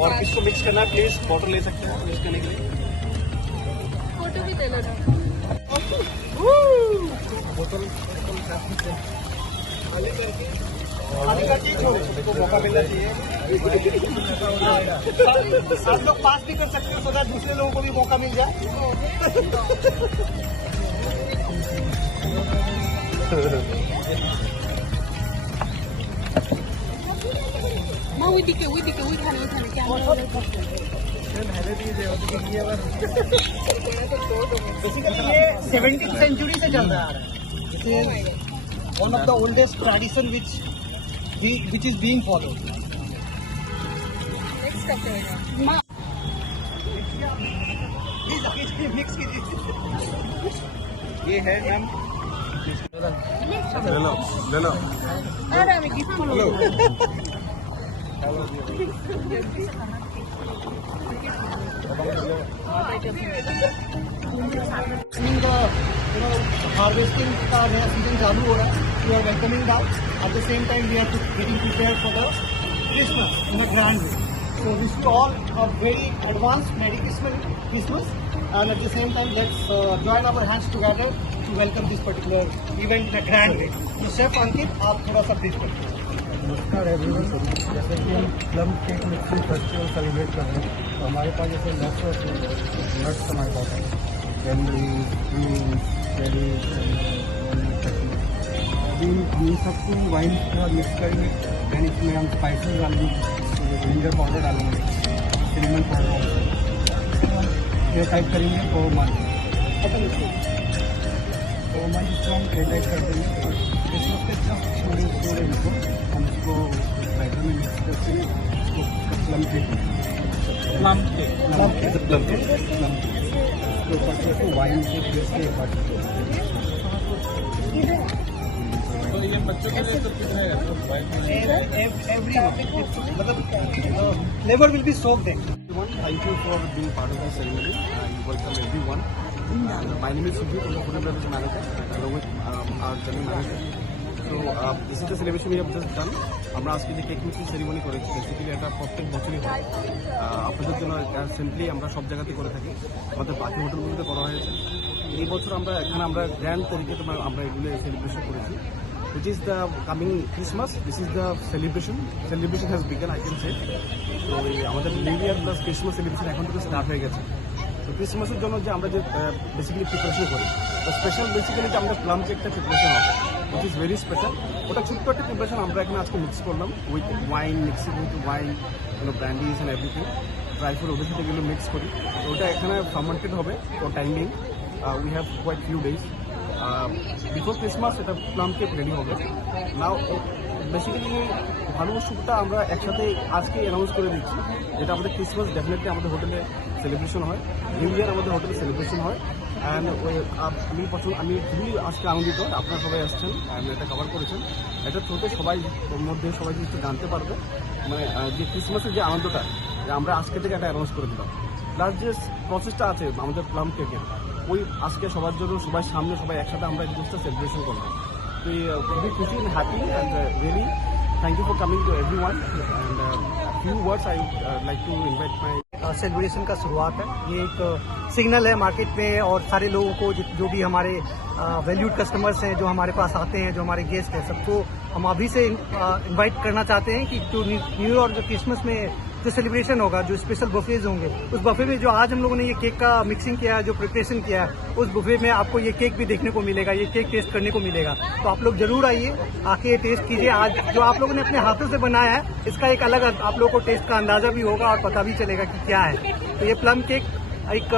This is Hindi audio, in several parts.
और किसको मिक्स करना है प्लीज वाटर ले सकते हैं मिक्स करने के लिए। फोटो भी ले लो ना। बोतल खाली करके छोड़ो को मौका मिलना चाहिए। आप लोग पास भी कर सकते हो सो दैट दूसरे लोगों को भी मौका मिल जाए। माँ वो दिखे क्या बेसिकली ये 17th सेंचुरी से चल रहा है। This is one of the oldest tradition which is being followed. माँ मिक्स कीजिए। ये है मैम ले लो अरे मैं किस लो। हार्वेस्टिंग का नया सीजन चालू हो रहा है। We are welcoming down at the same time we are getting prepared for the Christmas in a grand way. So wish you all a very advanced Merry Christmas and at the same time let's join our hands together to welcome this particular event in a grand way. So Chef Ankit, आप थोड़ा सा ब्रीफ करें। नमस्कार एवरीवन। जैसे कि हम plum cake mixing festival celebrate कर रहे हैं तो हमारे पास जैसे नट्स हमारे पास है कैनबेरीज, बीन्स, चेरीज, अभी हम सबको वाइन के साथ मिक्स करेंगे। दैन इसमें हम स्पाइसेस डालेंगे, जिंजर पाउडर डालेंगे, सिनेमन पाउडर डालेंगे, ये टाइप करेंगे 4 मंथ इसको हम टाइप कर देंगे। इस वक्त छोड़े इनको हम इसको बैटर में मिक्स करके इसको प्लम केक इसके ऊपर से इसको वाइन से पीस के तो ये बच्चों के लिए तो कितना है एवरी मतलब flavour will be soaked in. Thank you for being part of the ceremony and welcome everyone. And my name is Subhi, I'm the Food and Beverage Manager along with our General Manager. So this is the celebration we have just done. আমরা আজকে যে কেক মিক্সিং সেরিমনি করেছি বেসিক্যালি এটা প্রত্যেক বছরই হয়। আপনাদের জন্য সিম্পলি আমরা সব জায়গাতে করে থাকি, আমাদের বাকি হোটেলগুলোতে করা হয়েছে। এই বছর আমরা এখানে আমরা গ্র্যান্ড তরিকে আমরা এগুলো সেলিব্রেশন করেছি। Which is the coming Christmas. This is the celebration. Celebration has begun, I can say. তো আমাদের new year plus Christmas celebration এখন থেকে স্টার্ট হয়ে গেছে। তো ক্রিসমাসের জন্য যে আমরা যে বেসিক্যালি প্রিপারেশন করি তো স্পেশাল বেসিক্যালি যে আমরা প্লাম কেকটা প্রিপারেশন হবে উইচ ইজ ভেরি স্পেশাল। ওটা ছোট্ট একটা প্রিপারেশন আমরা এখানে আজকে মিক্স করলাম with wine, mixing with wine, brandies and everything, dry fruit ওদের সাথে এগুলো মিক্স করি। তো ওটা এখানে ফার্মেন্টেড হবে for timing. We have quite few days before Christmas এটা প্লাম কেক রেডি হবে। নাও বেসিক্যালি ভালোবাসাটা আমরা একসাথে আজকে অ্যানাউন্স করে দিচ্ছি, যেটা আমাদের ক্রিসমাস ডেফিনেটলি আমাদের হোটেলে সেলিব্রেশন হয়, নিউ ইয়ার আমাদের হোটেলে সেলিব্রেশন হয়। অ্যান্ড আমি খুবই আজকে আনন্দিত আপনারা সবাই আসছেন অ্যান্ড এটা কভার করেছেন। এটা থ্রুতে সবাই মধ্যে সবাই কিছু জানতে পারবে, মানে যে ক্রিসমাসের যে আনন্দটা আমরা আজকে থেকে একটা অ্যানাউন্স করে দিলাম। প্লাস যে প্রসেসটা আছে আমাদের প্লাম কেকের ওই আজকে সবার জন্য সবার সামনে সবাই একসাথে আমরা এই জিনিসটা সেলিব্রেশন করলাম। তো খুবই খুশি and happy and really thank you for coming to everyone and few words I like to invite my celebration का शुरुआत है। ये एक सिग्नल है मार्केट में और सारे लोगों को जो भी हमारे वैल्यूड कस्टमर्स हैं, जो हमारे पास आते हैं, जो हमारे गेस्ट हैं, सबको हम अभी से इनवाइट करना चाहते हैं कि जो न्यू ईयर और जो क्रिसमस में जो सेलिब्रेशन होगा, जो स्पेशल बफेज होंगे, उस बफे में जो आज हम लोगों ने ये केक का मिक्सिंग किया है, जो प्रिपरेशन किया है, उस बफे में आपको ये केक भी देखने को मिलेगा, ये केक टेस्ट करने को मिलेगा। तो आप लोग जरूर आइए, आके ये टेस्ट कीजिए। आज जो आप लोगों ने अपने हाथों से बनाया है इसका एक अलग आप लोगों को टेस्ट का अंदाजा भी होगा और पता भी चलेगा कि क्या है। तो ये प्लम केक एक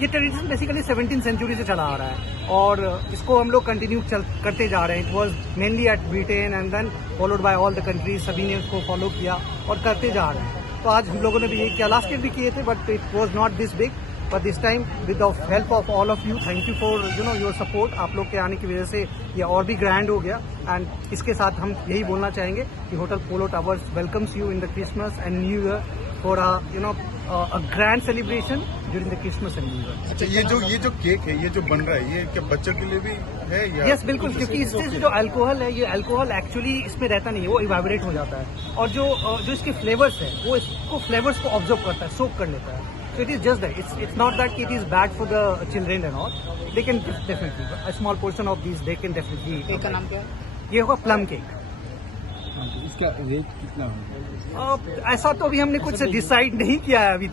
ये ट्रेडिशन बेसिकली 17th सेंचुरी से चला आ रहा है और इसको हम लोग कंटिन्यू करते जा रहे हैं। It was mainly at Britain and then followed by all the countries, सभी ने उसको फॉलो किया और करते जा रहे हैं। तो आज हम लोगों ने भी ये किया, लास्ट ईयर भी किए थे but it was not this big, but this time with the help of all of you, thank you for your support. आप लोग के आने की वजह से ये और भी ग्रैंड हो गया एंड इसके साथ हम यही बोलना चाहेंगे कि hotel polo towers welcomes you in the Christmas and new year for a grand celebration during the Christmas and New Year. अच्छा, ये जो केक है, ये जो बन रहा है, ये क्या बच्चों के लिए भी है या? यस बिल्कुल, क्योंकि इससे जो अल्कोहल है, ये अल्कोहल एक्चुअली इसमें रहता नहीं है, वो इवेपोरेट हो जाता है और जो इसके फ्लेवर्स है वो इसको फ्लेवर्स को ऑब्जर्व करता है, सोक कर लेता है. So it is just that it's not that it is bad for the children and all. They can definitely a small portion of these they can definitely. Cake का नाम क्या है? ये होगा प्लम केक. इसका रेट कितना होगा? ऐसा तो अभी हमने कुछ डिसाइड नहीं किया है अभी तक.